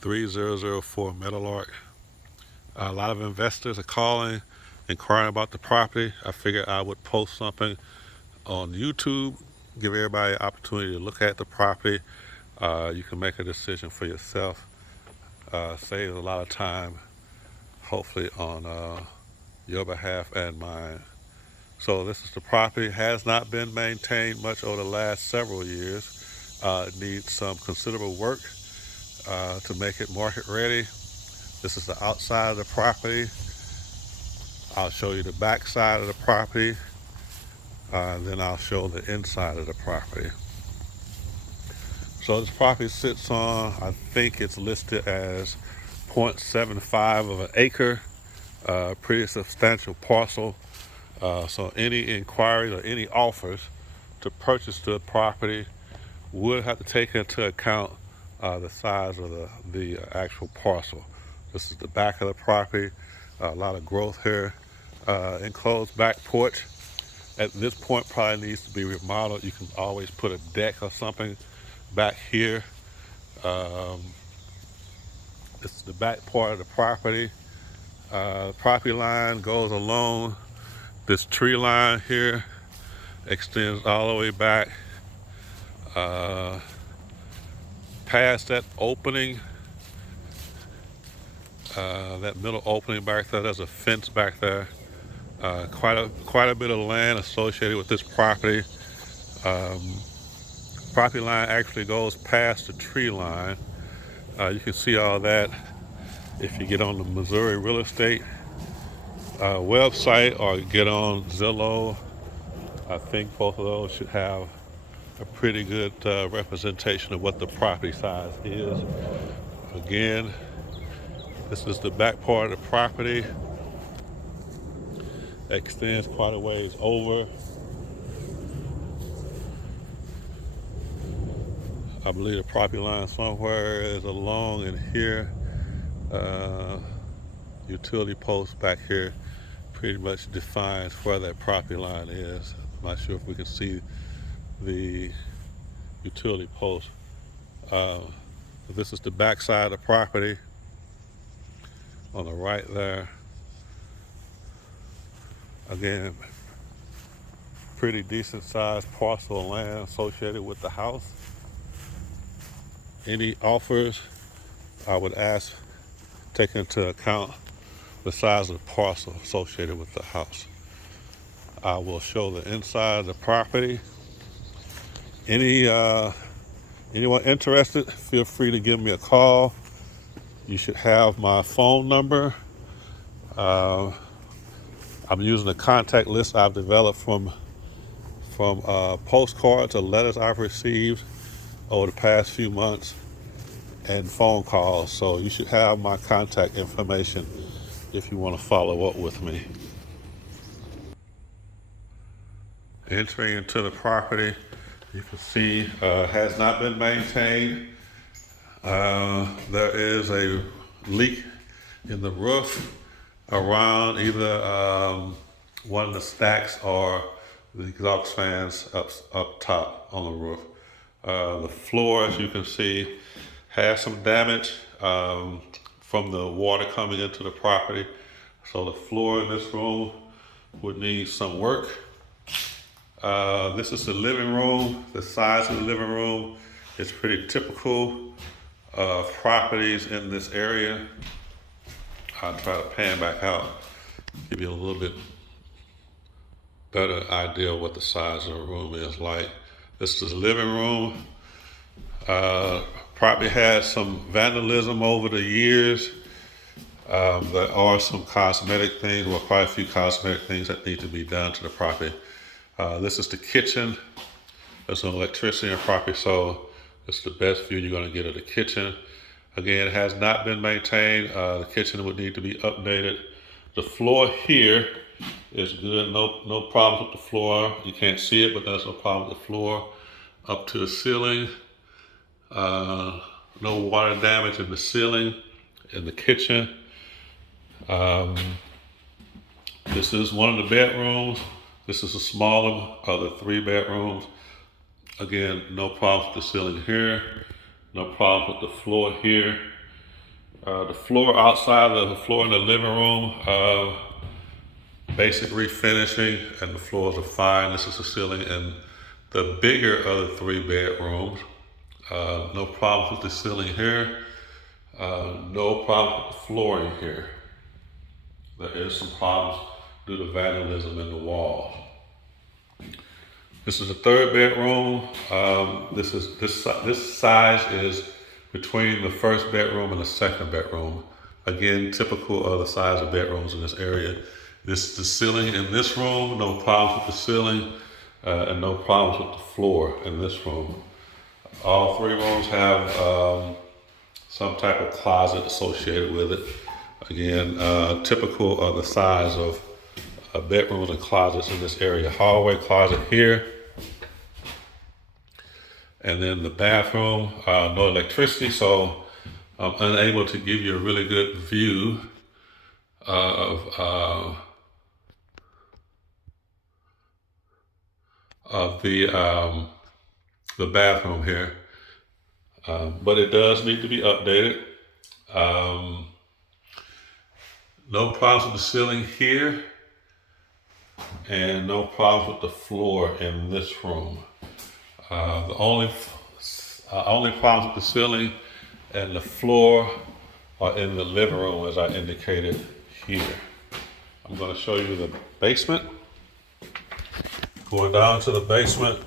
3004 Meadowlark. A lot of investors are calling, inquiring about the property. I figured I would post something on YouTube, give everybody an opportunity to look at the property. You can make a decision for yourself. Saves a lot of time, hopefully on your behalf and mine. So this is the property. Has not been maintained much over the last several years. It needs some considerable work to make it market ready. This is the outside of the property. I'll show you the back side of the property. Then I'll show the inside of the property. So this property sits on, I think it's listed as 0.75 of an acre, pretty substantial parcel. So any inquiries or any offers to purchase the property would have to take into account the size of the actual parcel. This is the back of the property, a lot of growth here. Enclosed back porch. At this point probably needs to be remodeled. You can always put a deck or something back here. This is the back part of the property. Property line goes along this tree line here, extends all the way back past that opening, that middle opening back there. There's a fence back there. Quite a bit of land associated with this property. Property line actually goes past the tree line. You can see all that if you get on the Missouri Real Estate website or get on Zillow. I think both of those should have a pretty good representation of what the property size is. Again, this is the back part of the property. Extends quite a ways over. I believe the property line somewhere is along in here. Utility post back here pretty much defines where that property line is. I'm not sure if we can see the utility post. This is the back side of the property on the right there. Again, pretty decent sized parcel of land associated with the house. Any offers, I would ask, take into account the size of the parcel associated with the house. I will show the inside of the property. Anyone interested, feel free to give me a call. You should have my phone number. I'm using a contact list I've developed from postcards or letters I've received over the past few months and phone calls. So you should have my contact information if you want to follow up with me. Entering into the property, you can see has not been maintained. There is a leak in the roof around either one of the stacks or the exhaust fans up top on the roof. The floor, as you can see, has some damage from the water coming into the property. So the floor in this room would need some work. This is the living room. The size of the living room is pretty typical of properties in this area. I'll try to pan back out, give you a little bit better idea of what the size of the room is like. This is the living room. Probably had some vandalism over the years. There are some cosmetic things, well, quite a few cosmetic things that need to be done to the property. This is the kitchen. There's some electricity in the property, so it's the best view you're going to get of the kitchen. Again, it has not been maintained. The kitchen would need to be updated. The floor here is good. No problems with the floor. You can't see it, but there's no problem with the floor. Up to the ceiling. No water damage in the ceiling, in the kitchen. This is one of the bedrooms. This is a smaller of the 3 bedrooms. Again, no problems with the ceiling here. No problems with the floor here. The floor outside of the floor in the living room, basic refinishing, and the floors are fine. This is the ceiling in the bigger of the 3 bedrooms. No problems with the ceiling here. No problem with the flooring here. There is some problems due to vandalism in the walls. This is the 3rd bedroom. This size is between the 1st bedroom and the 2nd bedroom. Again, typical of the size of bedrooms in this area. This is the ceiling in this room. No problems with the ceiling, and no problems with the floor in this room. All 3 rooms have some type of closet associated with it. Again, typical of the size of bedrooms and closets in this area. Hallway closet here. And then the bathroom, no electricity, so I'm unable to give you a really good view of the bathroom here. But it does need to be updated. No problems with the ceiling here, and no problems with the floor in this room. The only problems with the ceiling and the floor are in the living room, as I indicated here. I'm going to show you the basement. Going down to the basement,